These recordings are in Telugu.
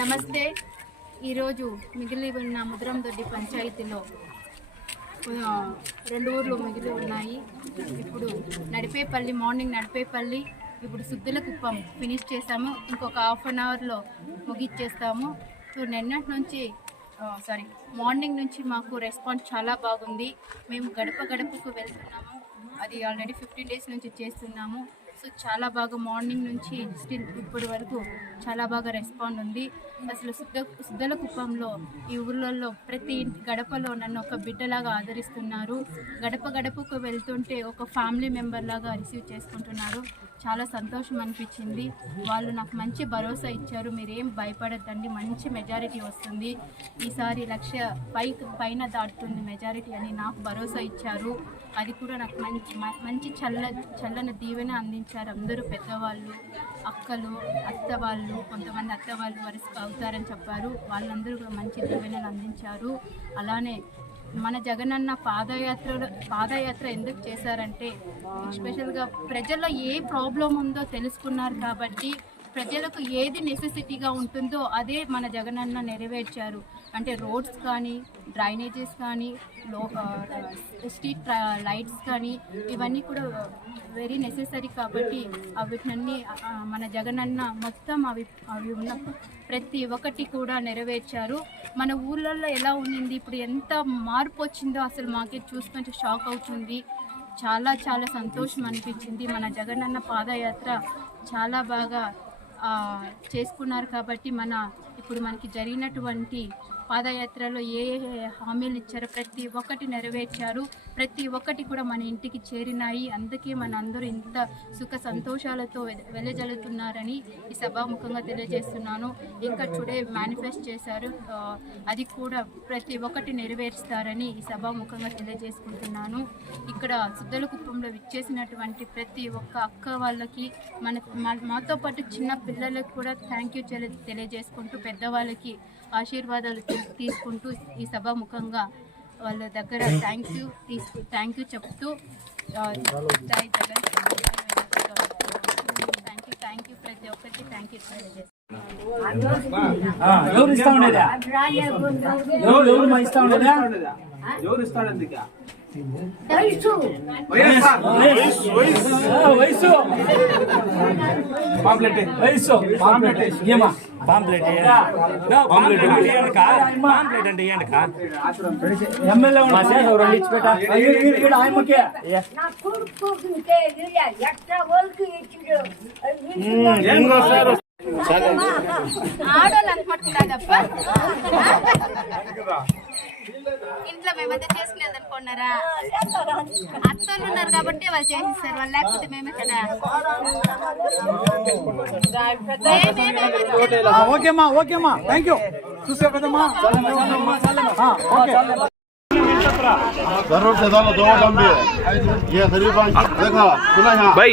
నమస్తే. ఈరోజు మిగిలి ఉన్న ముద్రందొడ్డి పంచాయతీలో 2 ఊర్లు మిగిలి ఉన్నాయి. ఇప్పుడు నడిపేపల్లి, మార్నింగ్ నడిపేపల్లి, ఇప్పుడు సుద్దులకుప్పం ఫినిష్ చేసాము. ఇంకొక హాఫ్ అన్ అవర్లో ముగిచ్చేస్తాము. సో నిన్నటి నుంచి మార్నింగ్ నుంచి మాకు రెస్పాన్స్ చాలా బాగుంది. మేము గడప గడపకు వెళ్తున్నాము. అది ఆల్రెడీ 15 డేస్ నుంచి చేస్తున్నాము. సో చాలా బాగా మార్నింగ్ నుంచి స్టిల్ ఇప్పటి వరకు చాలా బాగా రెస్పాండ్ ఉంది. అసలు సుద్దలకుప్పంలో ఈ ఊర్లలో ప్రతి గడపలో నన్ను ఒక బిడ్డలాగా ఆదరిస్తున్నారు. గడప గడపకు వెళ్తుంటే ఒక ఫ్యామిలీ మెంబర్ లాగా రిసీవ్ చేసుకుంటున్నారు. చాలా సంతోషం అనిపించింది. వాళ్ళు నాకు మంచి భరోసా ఇచ్చారు. మీరేం భయపడద్దండి, మంచి మెజారిటీ వస్తుంది, ఈసారి 1,00,000 పైన దాటుతుంది మెజారిటీ అని నాకు భరోసా ఇచ్చారు. అది కూడా నాకు మంచి చల్లని దీవెన అందించారు. అందరూ పెద్దవాళ్ళు, అక్కలు, అత్తవాళ్ళు, కొంతమంది అత్తవాళ్ళు వరుసగా అవుతారని చెప్పారు. వాళ్ళందరూ కూడా మంచి దీవెనలు అందించారు. అలానే మన జగనన్న పాదయాత్ర ఎందుకు చేశారంటే, ఎస్పెషల్గా ప్రజల్లో ఏ ప్రాబ్లం ఉందో తెలుసుకున్నారు కాబట్టి ప్రజలకు ఏది నెసెసిటీగా ఉంటుందో అదే మన జగనన్న నెరవేర్చారు. అంటే రోడ్స్ కానీ, డ్రైనేజెస్ కానీ, స్ట్రీట్ లైట్స్ కానీ, ఇవన్నీ కూడా వెరీ నెసెసరీ కాబట్టి వీటినన్నీ మన జగనన్న మొత్తం అవి ఉన్న ప్రతి ఒక్కటి కూడా నెరవేర్చారు. మన ఊళ్ళల్లో ఎలా ఉండింది, ఇప్పుడు ఎంత మార్పు వచ్చిందో అసలు మాకే చూస్తుంటే షాక్ అవుతుంది. చాలా చాలా సంతోషం అనిపించింది. మన జగనన్న పాదయాత్ర చాలా బాగా చేసుకున్నారు కాబట్టి ఇప్పుడు మనకి జరిగినటువంటి పాదయాత్రలో ఏ హామీలు ఇచ్చారో ప్రతి ఒక్కటి నెరవేర్చారు. ప్రతి ఒక్కటి కూడా మన ఇంటికి చేరినాయి. అందుకే మన అందరూ ఇంత సుఖ సంతోషాలతో వెలజల్లుతున్నారని ఈ సభాముఖంగా తెలియజేస్తున్నాను. ఇంకా టుడే మేనిఫెస్ట్ చేశారు, అది కూడా ప్రతి ఒక్కటి నెరవేరుస్తారని ఈ సభాముఖంగా తెలియజేసుకుంటున్నాను. ఇక్కడ సుద్దలకుప్పంలో విచ్చేసినటువంటి ప్రతి ఒక్క అక్క వాళ్ళకి, మాతో పాటు చిన్న పిల్లలకు కూడా థ్యాంక్ యూ తెలియజేసుకుంటూ, పెద్దవాళ్ళకి ఆశీర్వాదాలు తీసుకుంటూ ఈ సభాముఖంగా వాళ్ళ దగ్గర థ్యాంక్ యూ చెప్తూ జై జగన్, థ్యాంక్ యూ ప్రతి ఒక్కరికి థ్యాంక్ యూ తెలియజేస్తాను. ఆడోళ్ళు అనుకుంటున్నారప్ప, ఇంట్లో మేమంతా చేసుకునేది అనుకున్నారా? అత్తలు ఉన్నారు కాబట్టి వాళ్ళు చేసిస్తారు, వాళ్ళు లేకపోతే మేమే కదా. ఓకేమ్మా థ్యాంక్ యూ. చూసా కదమ్మా. जरूर से दोनों दम भी ये गरीब देखो सुना है भाई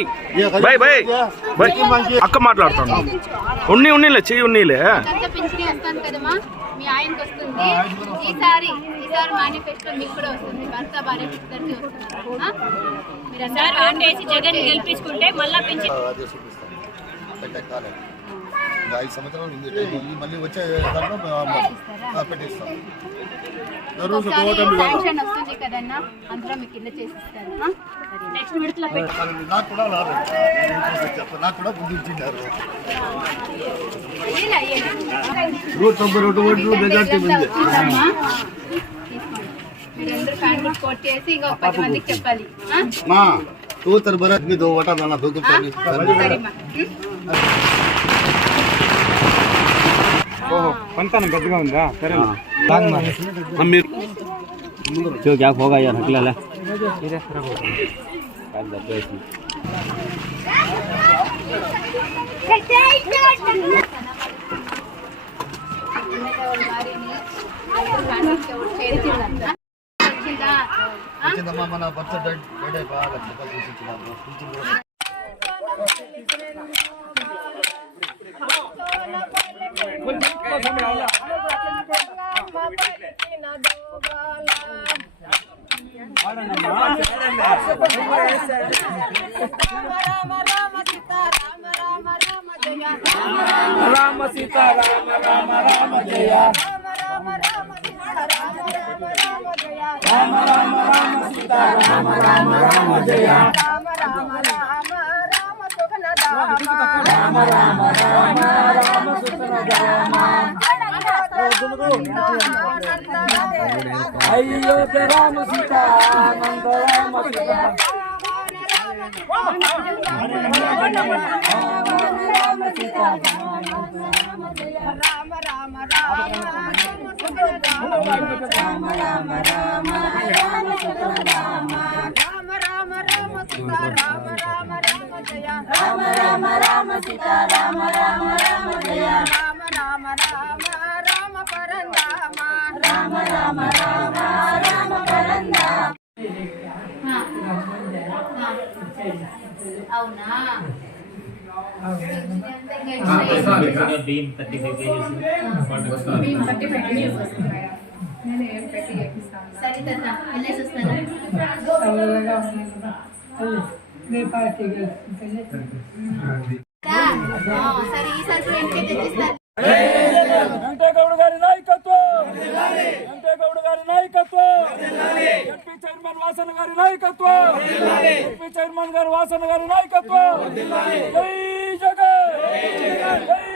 అక్క మాట్లాడుతాను. ఉన్నీలే చెయ్యి ఉన్నీలే పింఛని వస్తాను కదమ్మా, మీ ఆయనకి వస్తుంది. ఈసారి మేనిఫెస్టో మీకు కూడా వస్తుంది. భర్త భార్య ఇద్దరికి వస్తుంది. మీరు జగన్ గెలిపించుకుంటే మళ్ళీ పింఛన్ 5 సంవత్సరాలు ఉంది టైం. మళ్ళీ వచ్చే దాంట్లో పెట్టిస్తాం. శాంక్షన్ వస్తుంది కదన్నా, అందులో మీకు ఇల్లు చేసిస్తారు. నెక్స్ట్ విడతలో నాకు కూడా నాకు కూడా గుర్తించారు. 192 ఓట్లు మెజార్టీ ఉంది. మీరందరూ ఫ్యాన్ కోట్ చేసి ఇంకొక 10 మందికి చెప్పాలి. तू तर बरं मी 2 वटा झाला 2 పంతానం పెద్దగా ఉందా? సరే क्या होगा यार हकला వచ్చిందమ్మా. మన బర్త్ డేట్ బాగా 1,00,000 రూపాయలు తీసుకున్నాము. రామ రామ సీతా రామ రామ రామ జయ రామ సీతా రామ రామ రామ జయ రామ రామ సీతా రామ రామ రామ జయ రామ రామ రామ సీతా రామ రామ రామ జయ రామ రామ రామ రామ సుఖన రామ రామ రామ రామ రామ సుతన రామ అయోధ్య రామ సీతా ఆనంద రామ సీతా అవునా బియ్యం 35 కేజీస్ సరే తాత వెళ్ళేసి వస్తాను సరే ఈసారి ఫ్రెండ్కి తెచ్చిస్తాను వెంకటగౌడ గారి నాయకత్వం వెంకటగౌడ గారి నాయకత్వం ఎంపీ చైర్మన్ వాసన గారి నాయకత్వం ఎంపీ చైర్మన్ గారు వాసన గారి నాయకత్వం జై జగన్ జై